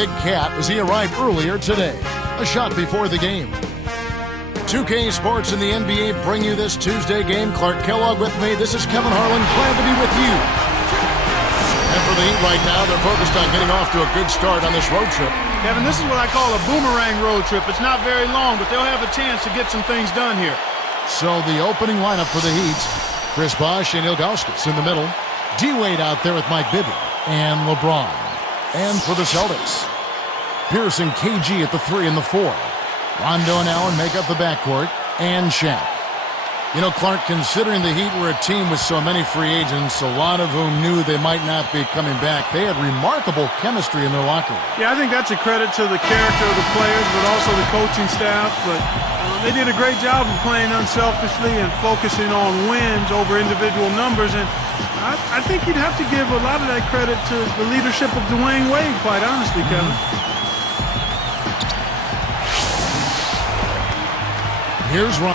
Big Cat as he arrived earlier today. A shot before the game. 2K Sports and the NBA bring you this Tuesday game. Clark Kellogg with me. This is Kevin Harlan. Glad to be with you. And for the Heat right now, they're focused on getting off to a good start on this road trip. Kevin, this is what I call a boomerang road trip. It's not very long, but they'll have a chance to get some things done here. So the opening lineup for the Heat, Chris Bosh and Ilgauskas in the middle. D-Wade out there with Mike Bibby and LeBron. And for the Celtics, Pierce and KG at the 3 and the 4. Rondo and Allen make up the backcourt, and Shaq. You know, Clark, considering the Heat were a team with so many free agents, a lot of whom knew they might not be coming back, they had remarkable chemistry in their locker room. Yeah, I think that's a credit to the character of the players, but also the coaching staff. But they did a great job of playing unselfishly and focusing on wins over individual numbers. And I think you'd have to give a lot of that credit to the leadership of Dwayne Wade, quite honestly, Kevin. Here's Ron.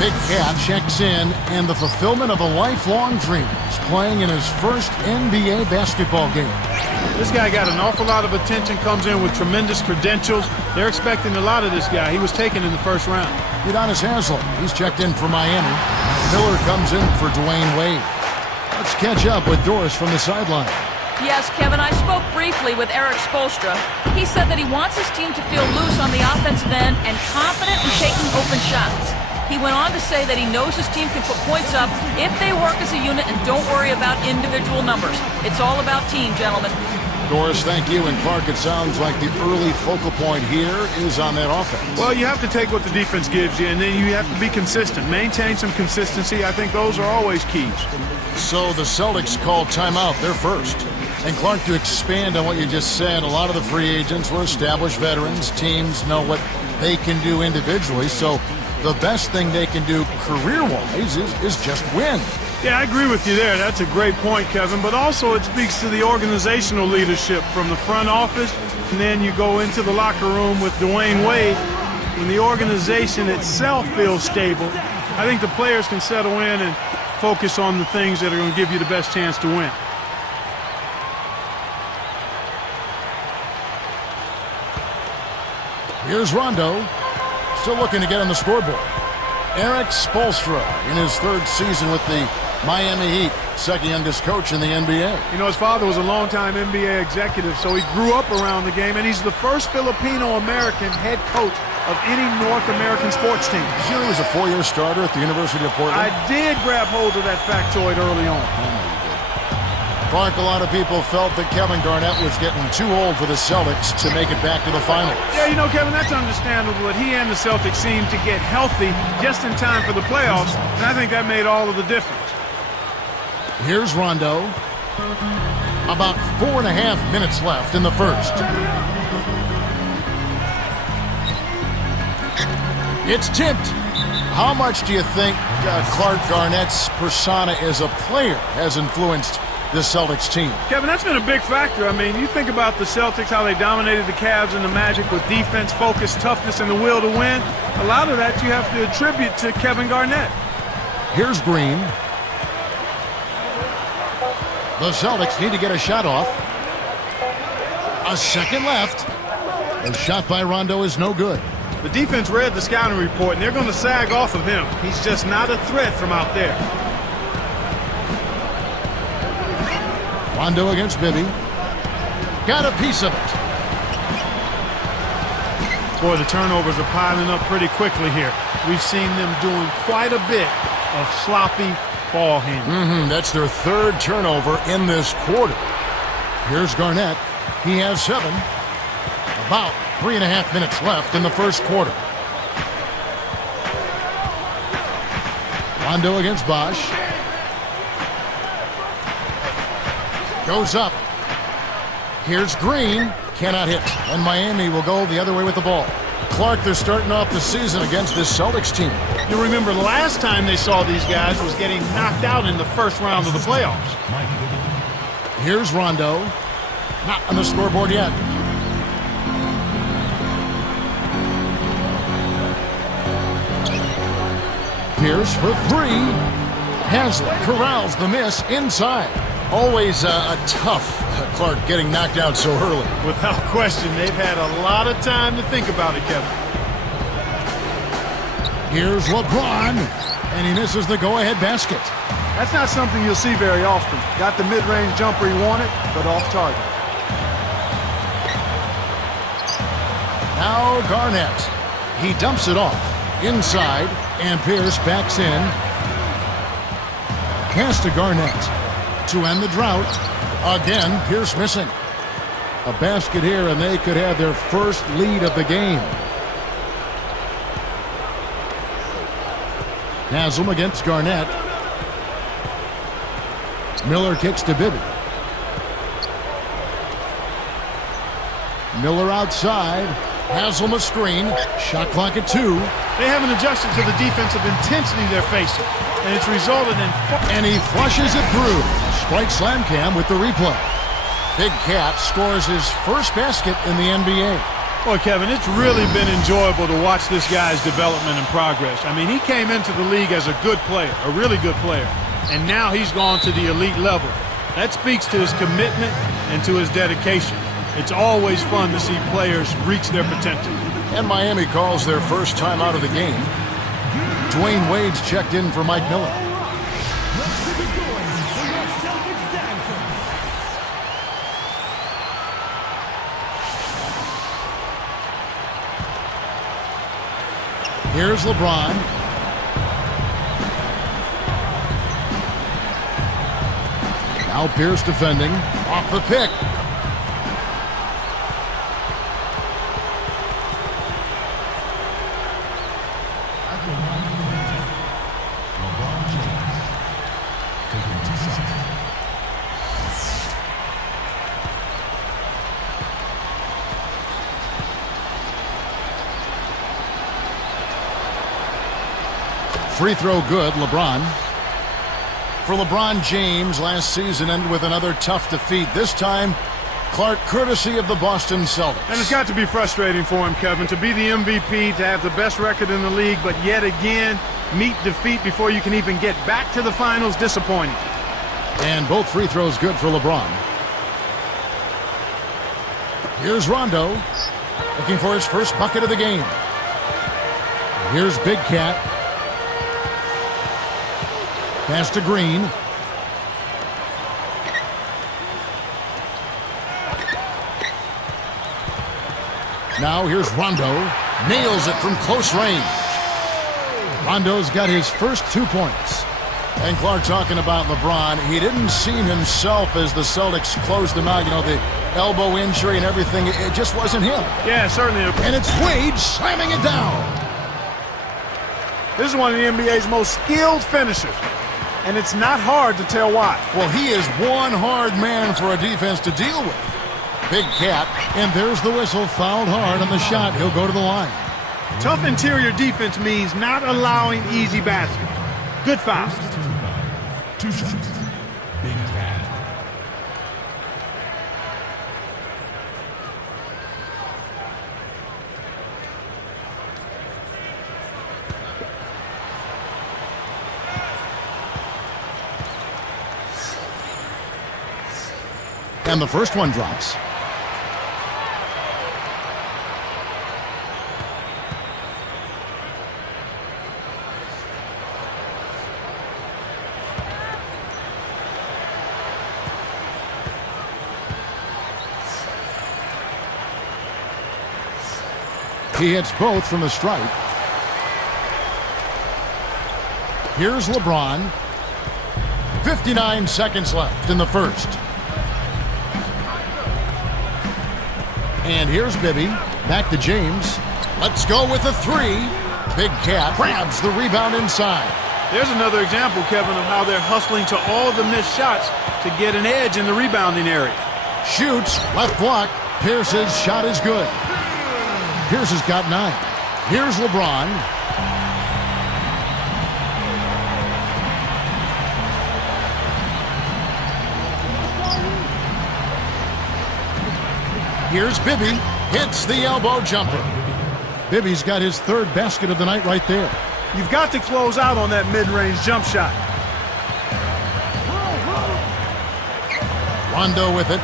Big Cat checks in, and the fulfillment of a lifelong dream is playing in his first NBA basketball game. This guy got an awful lot of attention, comes in with tremendous credentials. They're expecting a lot of this guy. He was taken in the first round. Udonis Haslem, he's checked in for Miami. Miller comes in for Dwayne Wade. Let's catch up with Doris from the sideline. Yes, Kevin, I spoke briefly with Eric Spoelstra. He said that he wants his team to feel loose on the offensive end and confident in taking open shots. He went on to say that he knows his team can put points up if they work as a unit and don't worry about individual numbers. It's all about team, gentlemen. Doris, thank you. And Clark, it sounds like the early focal point here is on that offense. Well, you have to take what the defense gives you, and then you have to be consistent. Maintain some consistency. I think those are always keys. So the Celtics called timeout. They're first. And Clark, to expand on what you just said, a lot of the free agents were established veterans. Teams know what they can do individually. So the best thing they can do career-wise is just win. Yeah, I agree with you there. That's a great point, Kevin. But also it speaks to the organizational leadership from the front office. And then you go into the locker room with Dwayne Wade. When the organization itself feels stable, I think the players can settle in and focus on the things that are going to give you the best chance to win. Here's Rondo, still looking to get on the scoreboard. Eric Spoelstra in his third season with the Miami Heat, second youngest coach in the NBA. You know, his father was a longtime NBA executive, so he grew up around the game, and he's the first Filipino-American head coach of any North American sports team. Did you know he was a four-year starter at the University of Portland? I did grab hold of that factoid early on. Clark, a lot of people felt that Kevin Garnett was getting too old for the Celtics to make it back to the finals. Yeah, you know, Kevin, that's understandable, but he and the Celtics seemed to get healthy just in time for the playoffs, and I think that made all of the difference. Here's Rondo. About 4.5 minutes left in the first. It's tipped. How much do you think Clark Garnett's persona as a player has influenced this Celtics team? Kevin, that's been a big factor. I mean, you think about the Celtics, how they dominated the Cavs and the Magic with defense, focus, toughness, and the will to win. A lot of that you have to attribute to Kevin Garnett. Here's Green. The Celtics need to get a shot off. A second left. The shot by Rondo is no good. The defense read the scouting report, and they're going to sag off of him. He's just not a threat from out there. Rondo against Bibby. Got a piece of it. Boy, the turnovers are piling up pretty quickly here. We've seen them doing quite a bit of sloppy ball handling. That's their third turnover in this quarter. Here's Garnett. He has 7. About 3.5 minutes left in the first quarter. Rondo against Bosh. Goes up. Here's Green. Cannot hit. And Miami will go the other way with the ball. Clark, they're starting off the season against this Celtics team. You remember last time they saw these guys was getting knocked out in the first round of the playoffs. Here's Rondo. Not on the scoreboard yet. Pierce for 3. Haslett corrals the miss inside. Always a tough Clark getting knocked out so early. Without question, they've had a lot of time to think about it, Kevin. Here's LeBron, and he misses the go-ahead basket. That's not something you'll see very often. Got the mid-range jumper he wanted, but off target. Now Garnett. He dumps it off. Inside, and Pierce backs in. Pass to Garnett. To end the drought. Again, Pierce missing. A basket here, and they could have their first lead of the game. Haslam against Garnett. Miller kicks to Bibby. Miller outside. Haslam a screen. Shot clock at 2. They haven't adjusted to the defensive intensity they're facing, and it's resulted in... And he flushes it through. Strike slam cam with the replay. Big Cat scores his first basket in the NBA. Well, Kevin, it's really been enjoyable to watch this guy's development and progress. I mean, he came into the league as a good player, a really good player, and now he's gone to the elite level. That speaks to his commitment and to his dedication. It's always fun to see players reach their potential. And Miami calls their first time out of the game. Dwayne Wade's checked in for Mike Miller. Here's LeBron. Now Pierce defending. Off the pick. Free throw good, LeBron. For LeBron James, last season ended with another tough defeat. This time, Clark, courtesy of the Boston Celtics. And it's got to be frustrating for him, Kevin, to be the MVP, to have the best record in the league, but yet again, meet defeat before you can even get back to the finals. Disappointing. And both free throws good for LeBron. Here's Rondo, looking for his first bucket of the game. Here's Big Cat. Pass to Green. Now here's Rondo. Nails it from close range. Rondo's got his first 2 points. And Clark talking about LeBron. He didn't seem himself as the Celtics closed him out. You know, the elbow injury and everything. It just wasn't him. Yeah, certainly. And it's Wade slamming it down. This is one of the NBA's most skilled finishers. And it's not hard to tell why. Well, he is one hard man for a defense to deal with. Big Cat, and there's the whistle. Fouled hard on the shot. He'll go to the line. Tough interior defense means not allowing easy baskets. Good foul. 2 shots. Big Cat. And the first one drops. He hits both from the stripe. Here's LeBron. 59 seconds left in the first. And here's Bibby. Back to James. Let's go with a 3. Big Cat grabs the rebound inside. There's another example, Kevin, of how they're hustling to all the missed shots to get an edge in the rebounding area. Shoots. Left block. Pierce's shot is good. Pierce has got 9. Here's LeBron. Here's Bibby. Hits the elbow jumper. Bibby's got his 3rd basket of the night right there. You've got to close out on that mid-range jump shot. Rondo with it.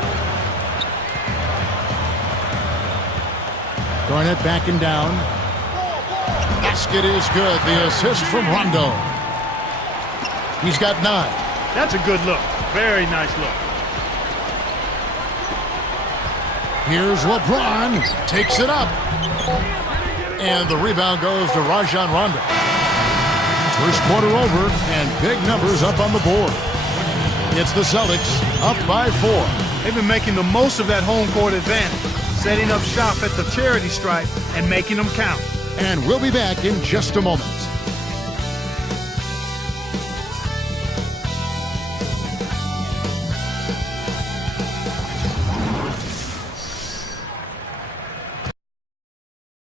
Garnett backing down. Basket is good. The assist from Rondo. He's got 9. That's a good look. Very nice look. Here's LeBron. Takes it up. And the rebound goes to Rajon Rondo. First quarter over, and big numbers up on the board. It's the Celtics up by 4. They've been making the most of that home court advantage, setting up shop at the charity stripe and making them count. And we'll be back in just a moment.